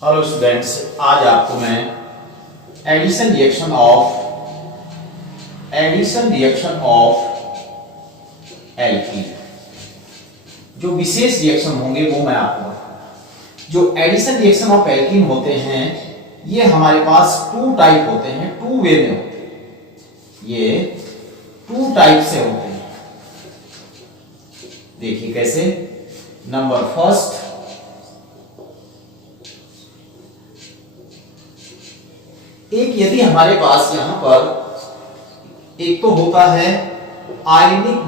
Hello students, आज आपको मैं एडिशन रिएक्शन ऑफ एल्कीन, जो विशेष रिएक्शन होंगे वो मैं आपको बताऊंगा। जो एडिशन रिएक्शन ऑफ एल्कीन होते हैं ये हमारे पास टू टाइप होते हैं, टू वे में होते हैं। ये टू टाइप से होते हैं। देखिए कैसे। नंबर फर्स्ट, एक यदि हमारे पास यहां पर एक तो होता है आयनिक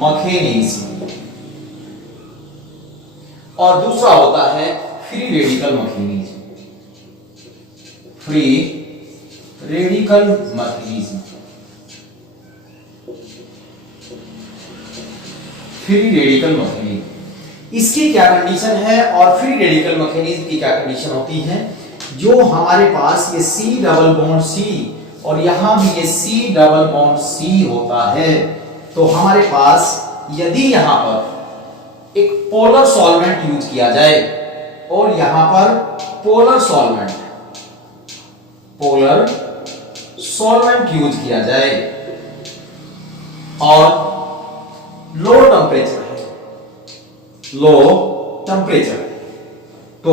मकेनिज्म और दूसरा होता है फ्री रेडिकल मैकेनिज्म। इसकी क्या कंडीशन है और फ्री रेडिकल मैकेनिज्म की क्या कंडीशन होती है? जो हमारे पास ये C डबल बॉन्ड C और यहां भी ये C डबल बॉन्ड C होता है, तो हमारे पास यदि यहां पर एक पोलर सॉल्वेंट यूज किया जाए और यहां पर पोलर सॉल्वेंट यूज किया जाए और लो टेम्परेचर, तो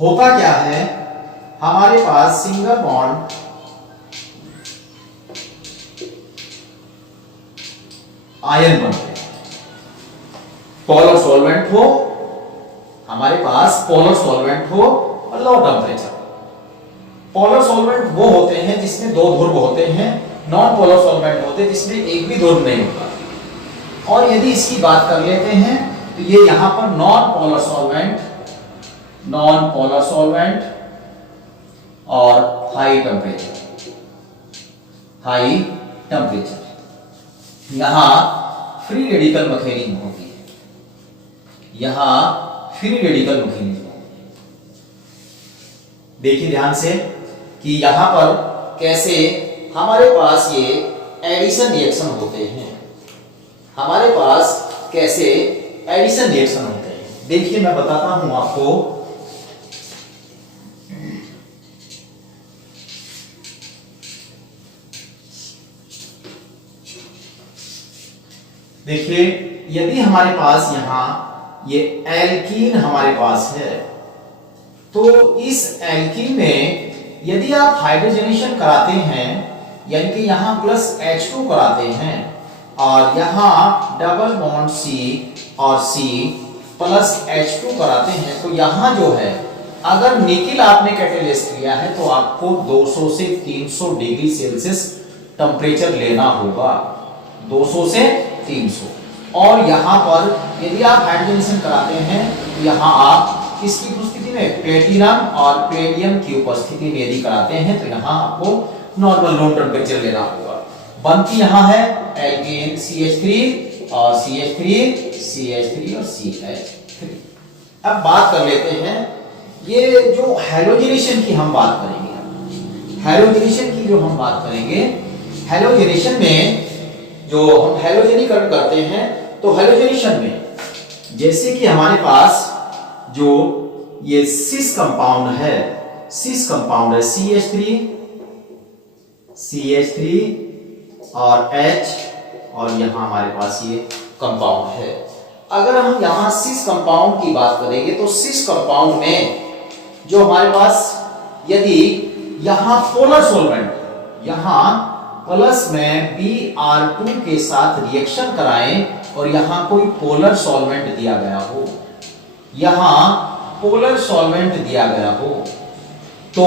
होता क्या है, हमारे पास सिंगल बॉन्ड आयन बनते हैं। पोलर सॉल्वेंट हो, हमारे पास पोलर सॉल्वेंट हो और लो टेम्परेचर। पोलर सॉल्वेंट वो होते हैं जिसमें दो ध्रुव होते हैं, नॉन पोलर सॉल्वेंट होते हैं जिसमें एक भी ध्रुव नहीं होता। और यदि इसकी बात कर लेते हैं तो ये यहां पर नॉन पोलर सॉल्वेंट और हाई टेम्परेचर, यहां फ्री रेडिकल मैकेनिज्म होती है। देखिए ध्यान से कि यहां पर कैसे हमारे पास ये एडिशन रिएक्शन होते हैं। देखिए मैं बताता हूं आपको। देखिए यदि हमारे पास यहां ये एल्कीन हमारे पास है, तो इस एल्कीन में यदि आप हाइड्रोजनेशन कराते हैं, यानी कि यहां प्लस H2 कराते हैं और यहां डबल बॉन्ड C और C प्लस H2 कराते हैं, तो यहां जो है अगर निकिल आपने कैटेलिस्ट किया है तो आपको 200 से 300 डिग्री सेल्सियस टेम्परेचर लेना होगा, 200 से 300। और यहां पर यदि आप हाइड्रोजनेशन कराते हैं तो यहां आप किसकी उपस्थिति में, प्लेटिनम और प्लेडियम की उपस्थिति में यदि कराते हैं तो यहां आपको नॉर्मल रूम टेम्परेचर लेना होगा। बनती यहां है एल्केन CH3 और CH3 और CH3। अब बात कर लेते हैं ये जो हैलोजनेशन की हम बात करेंगे। हैलोजनेशन में जो हम हैलोजनीकरण करते हैं, तो हैलोजनेशन में जैसे कि हमारे पास जो ये सिस कंपाउंड है CH3 और H और यहां हमारे पास ये कंपाउंड है। अगर हम यहां सिस कंपाउंड की बात करेंगे तो सिस कंपाउंड में जो हमारे पास यदि यहां पोलर सॉल्वेंट, यहां प्लस में Br2 के साथ रिएक्शन कराएं और यहां कोई पोलर सॉल्वेंट दिया गया हो, तो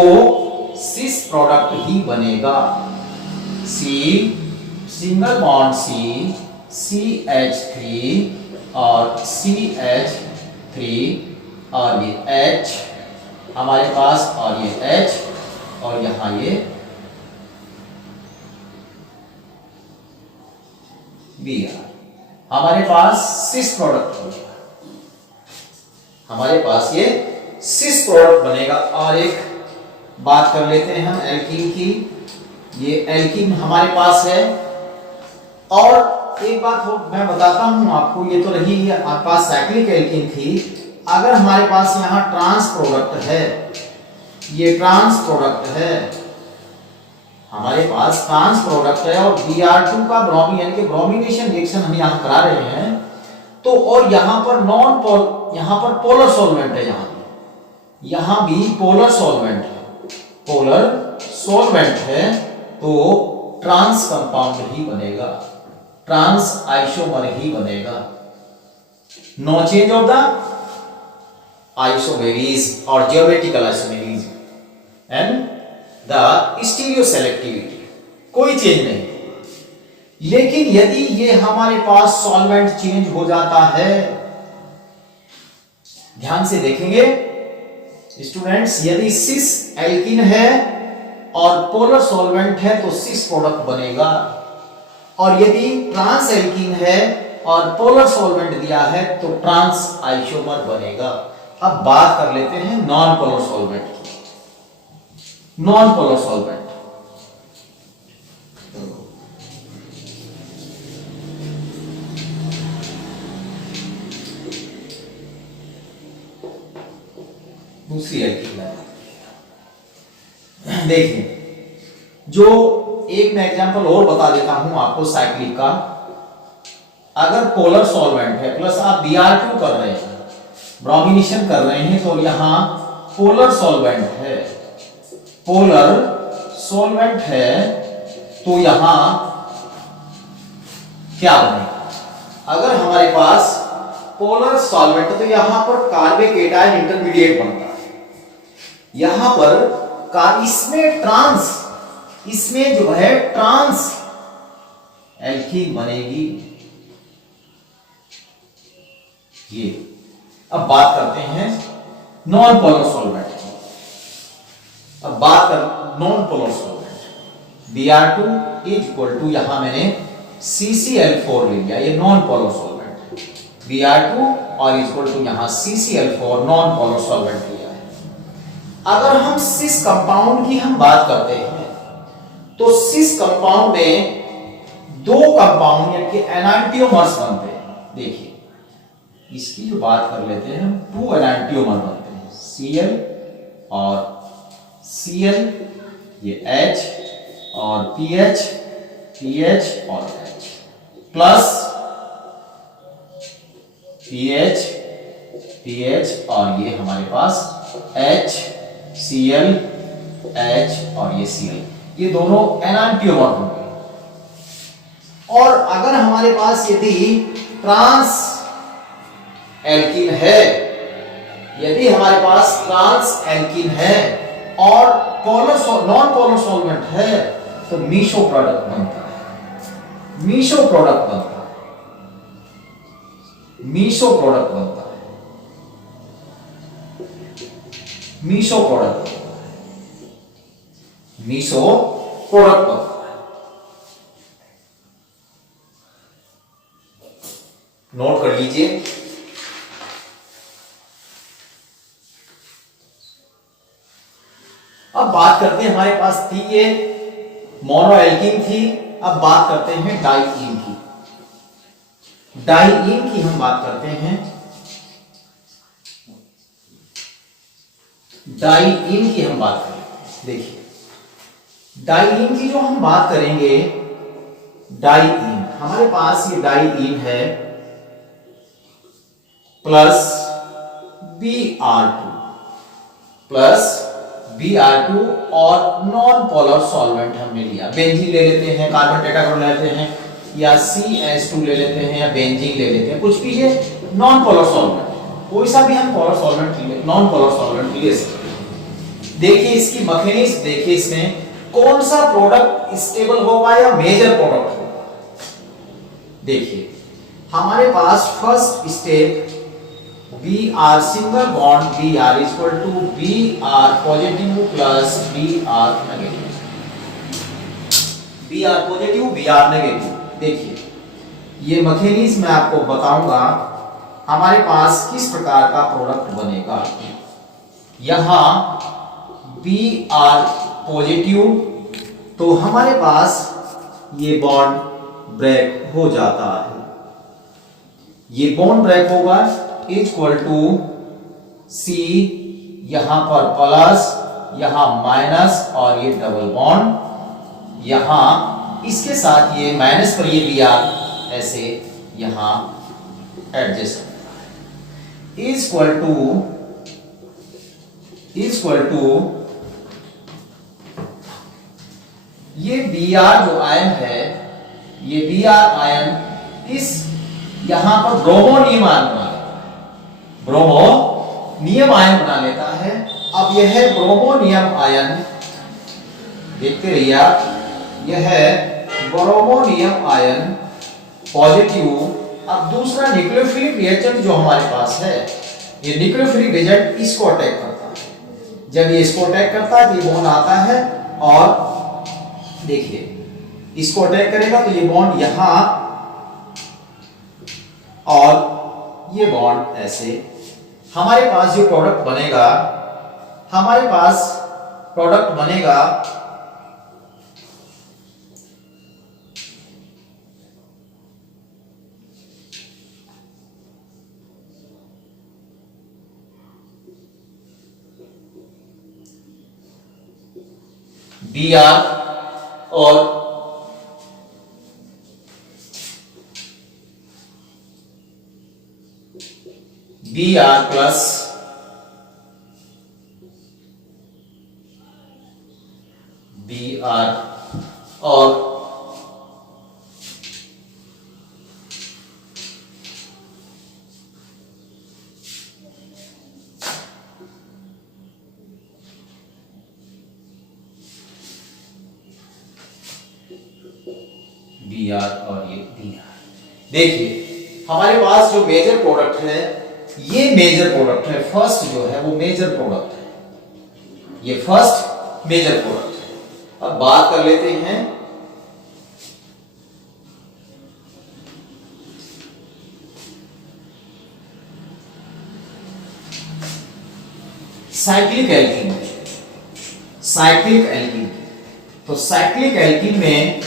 सिस प्रोडक्ट ही बनेगा। सिंगल बॉन्ड CH3 और CH3 और ये H हमारे पास और ये H और यहां ये Br, हमारे पास सिस प्रोडक्ट हो गया, बनेगा। और एक बात कर लेते हैं हम एल्कीन की। ये एल्कीन हमारे पास है और एक बात मैं बताता हूं आपको, ये तो रही आपके पास साइक्लिक एल्कीन थी, अगर हमारे पास यहाँ ट्रांस प्रोडक्ट है, ये ट्रांस प्रोडक्ट है, हमारे पास ट्रांस प्रोडक्ट है और Br2 का ब्रोमीन यानी कि ब्रोमिनेशन रिएक्शन हम यहाँ करा रहे हैं, तो और यहाँ पर यहाँ पर पोलर सॉल्वेंट है, यहाँ भी पोलर सॉल्वेंट है, पोलर सॉल्वेंट है, तो ट्रांस कंपाउंड ही बनेगा, ट्रांस आइसोमर ही बनेगा। No change of the isomeries और geometrical isomeries and the stereoselectivity, कोई चेंज नहीं। लेकिन यदि ये हमारे पास सॉल्वेंट चेंज हो जाता है, ध्यान से देखेंगे स्टूडेंट्स, यदि सिस एल्कीन है और पोलर सॉल्वेंट है तो सिस प्रोडक्ट बनेगा, और यदि ट्रांस एल्कीन है और पोलर सॉल्वेंट दिया है तो ट्रांस आइसोमर बनेगा। अब बात कर लेते हैं नॉन पोलर सॉल्वेंट की। नॉन पोलर सॉल्वेंट, दूसरी एल्कीन देखिए, जो एक मैं एग्जांपल और बता देता हूं आपको साइक्लिक का। अगर पोलर सॉल्वेंट है प्लस आप Br2 कर रहे हैं, ब्रोमिनेशन कर रहे हैं, तो यहां पोलर सॉल्वेंट है, पोलर सॉल्वेंट है, तो यहां क्या बनेगा? अगर हमारे पास पोलर सॉल्वेंट तो यहां पर कार्बनिक एटायन इंटरमीडिएट बनता है, यहां पर इसमें ट्रांस, इसमें जो है ट्रांस एल्कीन बनेगी। ये अब बात करते हैं नॉन पोलर सॉल्वेंट की। अब बात कर non polar solvent, Br2 is equal to, यहां मैंने CCl4 ले लिया, ये नॉन पोलर सॉल्वेंट, Br2 और इक्वल टू यहां CCl4 नॉन पोलर सॉल्वेंट लिया है। अगर हम सिस कंपाउंड की हम बात करते हैं, तो सिस कंपाउंड में दो कंपाउंड यानी कि एनांटियोमर्स बनते हैं। देखिए इसकी जो बात कर लेते हैं हम, 2 एनांटियोमर बनते हैं, Cl और Cl, ये H और PH, PH और H, प्लस PH, PH और ये हमारे पास H, Cl, H और ये Cl, ये दोनों एनांटियोमर होंगे। और अगर हमारे पास यदि ट्रांस एल्कीन है, यदि हमारे पास ट्रांस एल्कीन है और नॉन पोलर सॉल्वेंट है, तो मीशो प्रोडक्ट बनता है, मीशो प्रोडक्ट बनता है, मीशो प्रोडक्ट बनता है, मीशो प्रोडक्ट, मीशो प्रोडक्ट बनता है। नोट कर लीजिए। अब बात करते हैं, हमारे पास थी ये मोनो एल्कीन थी, अब बात करते हैं डाइईन की। डाइईन की हम बात करते हैं, डाइईन की हम बात करेंगे। देखिए डाइईन की जो हम बात करेंगे, डाइईन हमारे पास ये डाइईन है प्लस Br2 प्लस Br2 और नॉन पोलर सॉल्वेंट हमने लिया, बेंजीन ले लेते हैं, कार्बन टेट्राक्लोराइड ले लेते हैं, या CH2 ले लेते हैं, या बेंजीन ले लेते हैं, कुछ भी ये नॉन पोलर सॉल्वेंट, कोई सा भी हम polar solvent non polar solvent ले सकते हैं। देखिए इसकी मैकेनिक्स, देखिए इसमें कौन सा प्रोडक्ट स्टेबल होगा या मेजर प्रोडक्ट होगा। देखिए हमारे पास first step Br single bond Br equal to Br positive plus Br negative, Br positive Br negative. देखिए ये मैकेनिज्म मैं आपको बताऊंगा हमारे पास किस प्रकार का प्रोडक्ट बनेगा। यहां Br पॉजिटिव, तो हमारे पास ये बॉन्ड ब्रेक हो जाता है, ये बॉन्ड ब्रेक होगा इक्वल टू C, यहां पर प्लस, यहां माइनस और ये डबल बॉन्ड, यहां इसके साथ ये माइनस पर ये Br ऐसे यहां एडजस्ट इक्वल टू ये Br जो आयन है, ये Br आयन इस यहां पर ब्रोमोनियम आयन बना लेता है, ब्रोमोनियम आयन बना लेता है। अब यह है ब्रोमोनियम आयन, देखते रहिए आप, यह है ब्रोमोनियम आयन पॉजिटिव। अब दूसरा न्यूक्लियोफिलिक रिएजेंट जो हमारे पास है, ये न्यूक्लियोफिलिक रिएजेंट इसको अटैक करता है। जब ये इसको अटैक करता है तो ये बॉन्ड आता है और देखिए इसको अटैक करेगा तो ये बॉन्ड यहां और ये बॉन्ड ऐसे। हमारे पास जो प्रोडक्ट बनेगा, हमारे पास प्रोडक्ट बनेगा Br और Br प्लस Br और Br और ये Br। देखिए हमारे पास जो मेजर प्रोडक्ट है, ये मेजर प्रोडक्ट है, फर्स्ट जो है वो मेजर प्रोडक्ट है, ये फर्स्ट मेजर प्रोडक्ट है। अब बात कर लेते हैं साइक्लिक एल्कीन। साइक्लिक एल्कीन, तो साइक्लिक एल्कीन में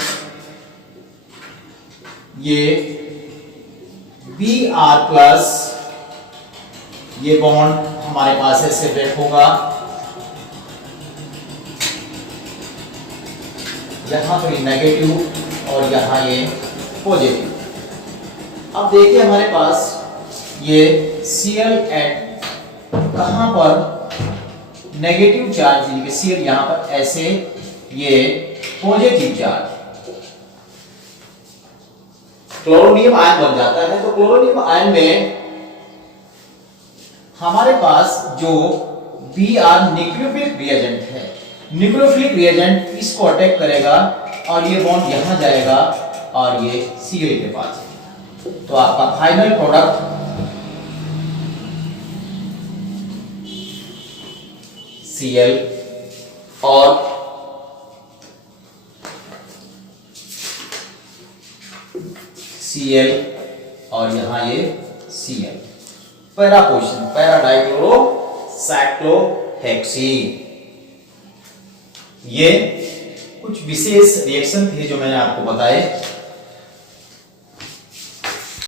ये Br प्लस ये बॉन्ड हमारे पास ऐसे ब्रेक होगा, यहां पर नेगेटिव और यहां ये पॉजिटिव। अब देखिए हमारे पास ये Cl एट कहां पर नेगेटिव चार्ज, यानी कि Cl यहां पर ऐसे, ये पॉजिटिव चार्ज, क्लोरोनियम आयन बन जाता है। तो क्लोरोनियम आयन में हमारे पास जो Br न्यूक्लियोफिलिक रिएजेंट है, न्यूक्लियोफिलिक रिएजेंट इसको अटैक करेगा और ये बॉन्ड यहां जाएगा और ये Cl के पास जाएगा। तो आपका फाइनल प्रोडक्ट Cl और Cl और यहां ये Cl, para position, para dichloro cyclohexene. ये कुछ विशेष रिएक्शन थे जो मैंने आपको बताए।